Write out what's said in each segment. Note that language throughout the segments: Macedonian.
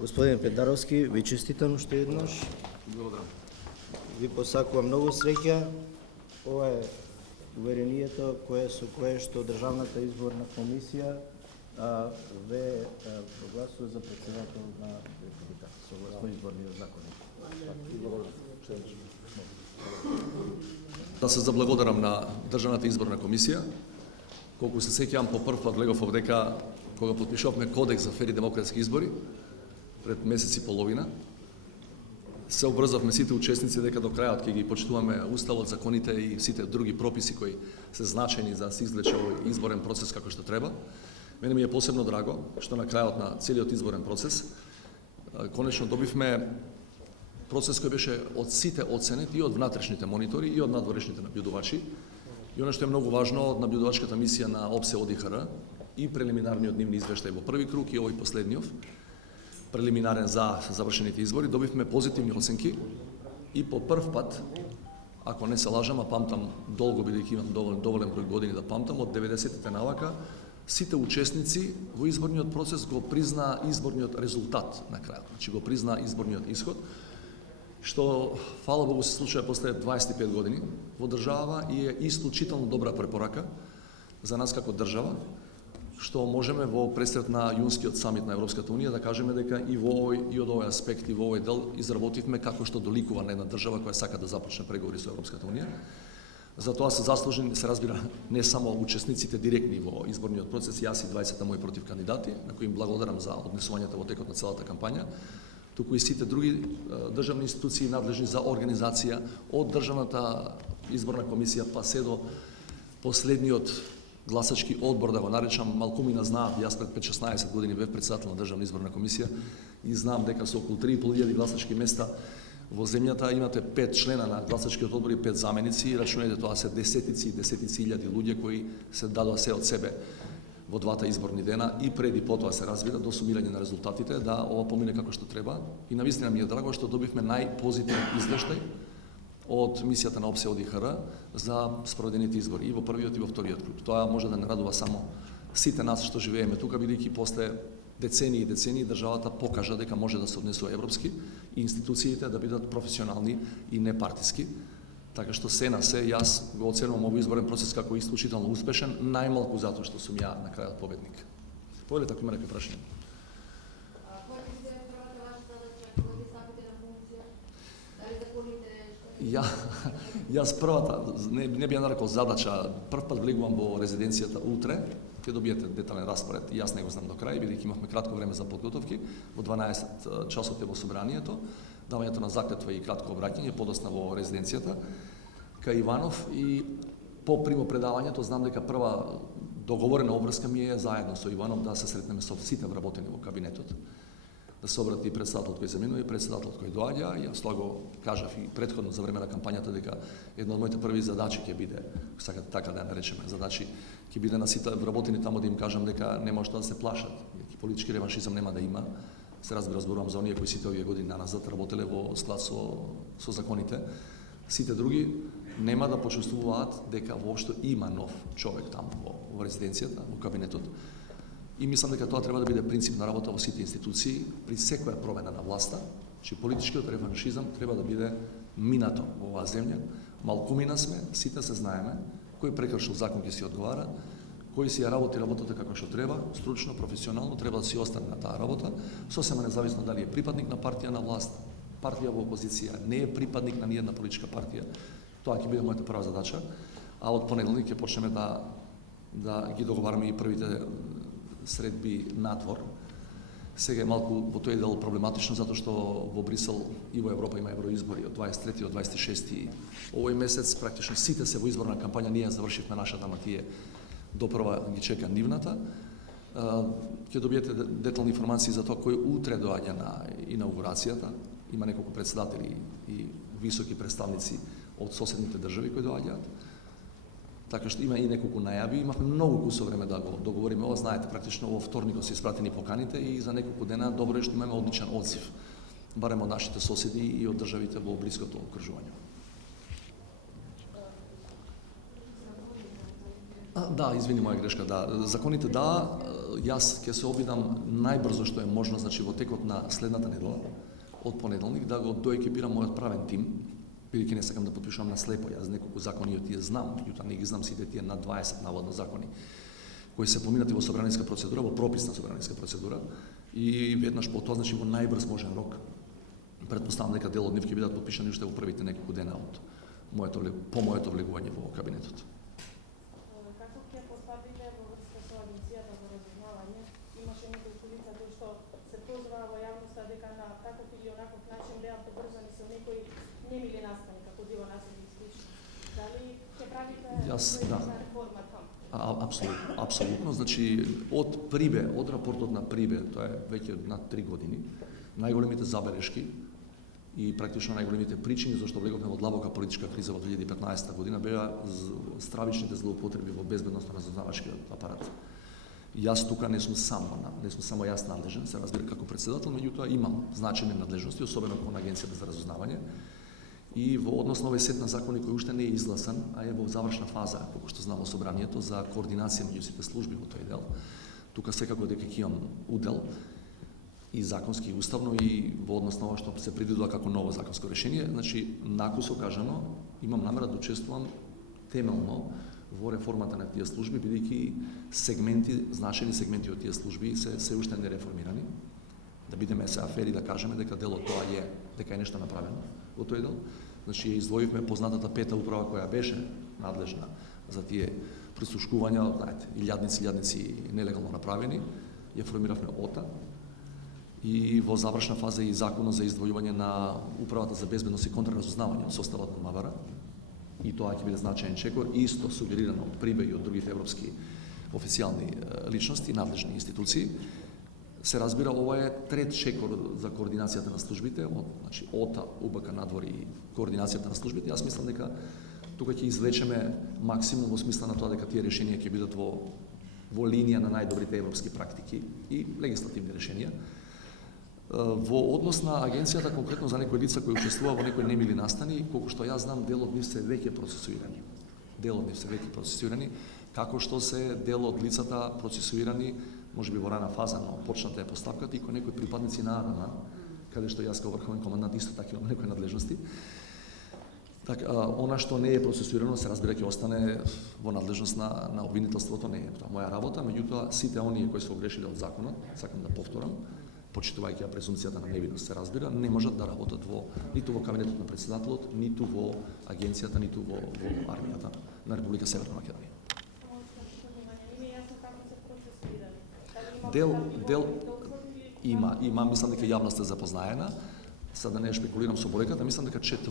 Господин Педаровски, ви честитам уште еднаш. Благодарам. Ви посакувам многу среќа. Ова е уверението со кое што Државната изборна комисија ве прогласува за претседател на Република согласно изборниот закон. Да се заблагодарам на Државната изборна комисија. Колку се сеќавам, по прв пат влегов овдека кога потпишувавме кодекс за фери демократски избори пред месец и половина. Се обврзавме сите учесници дека до крајот ќе ги почитуваме уставот, законите и сите други прописи кои се значени за да се излече овој изборен процес како што треба. Мене ми е посебно драго што на крајот на целиот изборен процес конечно добивме процес кој беше од сите оценет и од внатрешните монитори и од надворешните набљудувачи. И оно што е многу важно, од набљудувачката мисија на ОПСЕ ОДИХР и прелиминарниот нивни извештај во први круг и овој последниот прелиминарен за завршените избори, добивме позитивни оценки и по прв пат, ако не се лажам, а памтам долго, бидејќи имам доволен број години да памтам, од 90-те навака, сите учесници во изборниот процес го призна изборниот резултат на крајот, значи го призна изборниот исход, што, фала Богу, се случува после 25 години во држава и е исклучително добра препорака за нас како држава, што можеме во пресрет на јунскиот самит на Европската унија да кажеме дека и во овој и од овој аспект и во овој дел изработивме како што доликува на една држава која сака да започне преговори со Европската унија. За тоа се заслужени, се разбира, не само учесниците директни во изборниот процес, јас и 20 мои против кандидати, на кои им благодарам за однесувањето во текот на целата кампања, туку и сите други државни институции надлежни за организација од Државната изборна комисија па се до последниот гласачки одбор, да го наречам. Малкумина знаат, јас пред 5-16 години бев председател на Државна изборна комисија и знам дека со околу 3.500 гласачки места во земјата имате 5 члена на гласачкиот одбор и 5 заменици и рачунајте тоа се десетици илјади луѓе кои се дадоа се од себе во двата изборни дена и пред и потоа се разбира до сумирање на резултатите да ова помине како што треба. И навистина ми е драго што добивме најпозитивен извештај од мисијата на ОПСЕ ОДИХР за спроведените избори и во првиот и во вториот круг. Тоа може да не радува само сите нас што живееме тука, бидејќи после децении и децении државата покажа дека може да се однесува европски и институциите да бидат професионални и непартиски. Така што се на се, јас го оценувам овој изборен процес како исклучително успешен, најмалку затоа што сум ја на крајот победник. Повелете ако има некои прашања. Јас првата, не би ја нарекол задача, прв пат влегувам во резиденцијата утре, ќе добиете детален распоред, и јас не го знам до крај, бидејќи имавме кратко време за подготовки, во 12 часот е во собранието, давањето на заклетва и кратко обраќање, подосна во резиденцијата, кај Иванов, и по примопредавањето знам дека прва договорена обврска ми е заедно со Иванов да се сретнеме со сите вработени во кабинетот, да се обрати председателот кој заминува и председателот кој доаѓа. Јас тоа го кажав и претходно за време на кампањата дека една од моите први задачи ќе биде, сакате така да ја наречеме, задачи ќе биде на сите вработени таму да им кажам дека нема што да се плашат, дека политички реваншизам нема да има. Се разбира, зборувам за оние кои сите овие години наназад работеле во склад со законите. Сите други нема да почувствуваат дека воопшто има нов човек таму во резиденцијата, во кабинетот. И мислам дека тоа треба да биде принцип на работа во сите институции при секоја промена на власта, че политичкиот реваншизам треба да биде минато во оваа земја. Малкумина сме, сите се знаеме, кој прекршил закон ќе си одговара, кој си ја работи работата како што треба, стручно, професионално, треба да си остане на таа работа, сосема независно дали е припадник на партија на власт, партија во опозиција, не е припадник на ниедна политичка партија. Тоа ќе биде мојата прва задача, а од понеделник ќе почнеме да ги договараме и првите средби надвор. Сега е малку во тој дел проблематично, затоа што во Брисел и во Европа има евроизбори од 23 од 26 овој месец, практично сите се во изборна кампања, ние завршивме нашата, ама тие допрва ги чека нивната. Ќе добиете детални информации за тоа кој утре доаѓа на инаугурацијата. Има неколку председатели и високи представници од соседните држави кои доаѓаат. Така што има и неколку најави, имавме многу кусо време да го договориме ова, знаете, практично во вторникот се испратени поканите и за неколку дена добро е што имаме одличен одзив, барем од нашите соседи и од државите во блиското окружување. Да, извини, моја грешка, да. Законите да, јас ќе се обидам најбрзо што е можно, значи во текот на следната недела, од понеделник, да го доекипирам мојот правен тим, бидејќи не сакам да потпишувам на слепо, јас неколку закони од тие знам, меѓутоа не ги знам сите тие над 20 наводно закони кои се поминати во собраниска процедура, во прописна собраниска процедура и веднаш по тоа, значи во најбрз можен рок. Претпоставам дека дел од нив ќе бидат потпишани уште во првите неколку дена од по моето влегување во кабинетот. Како ќе поставите во врска со агенцијата за разузнавање? Имаше неколку лица кои што се позоваа во јавноста дека на таков или онаков начин беа поврзани со некои немили настани, како диво насилие и слично. Дали ќе правите реформа таму? Апсолутно, значи од Прибе, од рапортот на Прибе, тоа е веќе над 3 години, најголемите забелешки и практично најголемите причини зашто влеговме во длабока политичка криза во 2015 година беа стравичните злоупотреби во безбедносно разузнавачкиот апарат. Јас тука не сум само јас надлежен, се разбира како председател, меѓутоа имам значајни надлежности, особено кон агенцијата за разузнавање. И во однос на овој сет на закони кој уште не е изгласан, а е во завршна фаза, како што знам во собранието, за координација меѓу сите служби во тој дел. Тука секако дека ќе имам удел и законски и уставно и во однос на ова што се предвидува како ново законско решение, значи накусо кажано, имам намера да учествувам темелно во реформата на тие служби, бидејќи значајни сегменти од тие служби се уште не реформирани. Да бидеме се афери да кажеме дека дел од тоа дека е нешто направено во тој дел. Значи ја издвоивме познатата пета управа која беше надлежна за тие прислушкувања, знаете, илјадници нелегално направени, ја формиравме ОТА и во завршна фаза и законот за издвојување на управата за безбедност и контраразузнавање од составот на МВР. И тоа ќе биде значаен чекор, исто сугерирано од Прибе и од другите европски официјални личности, надлежни институции. Се разбира, ова е трет чекор за координацијата на службите, значи ОТА, УБК надвор и координацијата на службите. Јас мислам дека тука ќе извлечеме максимум во смисла на тоа дека тие решенија ќе бидат во линија на најдобрите европски практики и легислативни решенија. Во однос на агенцијата, конкретно за некои лица кои учествува во некои немили настани, колку што јас знам, дел од нив се веќе процесуирани. Како што се дел од лицата процесуирани, може би во рана фаза, но почната е постапката и кои некои припадници на АРН, каде што јас како врховен командант исто така имам некои надлежности. Така, она што не е процесуирано, се разбира ќе остане во надлежност на обвинителството, не е тоа моја работа, меѓутоа сите оние кои се огрешиле од законот, сакам да повторам, почитувајќи ја презумцијата на невиност, се разбира, не можат да работат ниту во кабинетот на председателот, ниту во агенцијата, ниту во армијата на Република Северна Македонија. Дел има, мислам дека јавноста е запознаена. Сега да не шпекулирам со бројката, мислам дека 4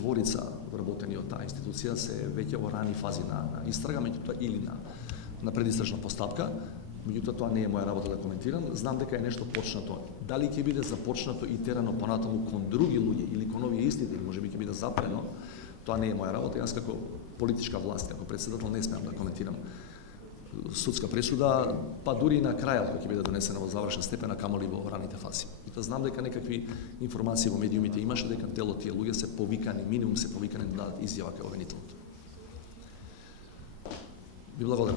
вработени од таа институција се веќе во рани фази на истрага, меѓутоа или на предистражна постапка. Меѓутоа тоа не е моја работа да коментирам. Знам дека е нешто почнато. Дали ќе биде започнато и терано понатаму кон други луѓе или кон овие истите, или можеби ќе биде запрено, тоа не е моја работа. Јас како политичка власт, како председател не смеам да коментирам судска пресуда, па дури и на крајот кога ќе биде донесена во завршен степен, а камоли во раните фази. И тоа знам дека некакви информации во медиумите имаше дека дел од тие луѓе се повикани, минимум се повикани да дадат изјава кај обвинителот. Ви благодарам.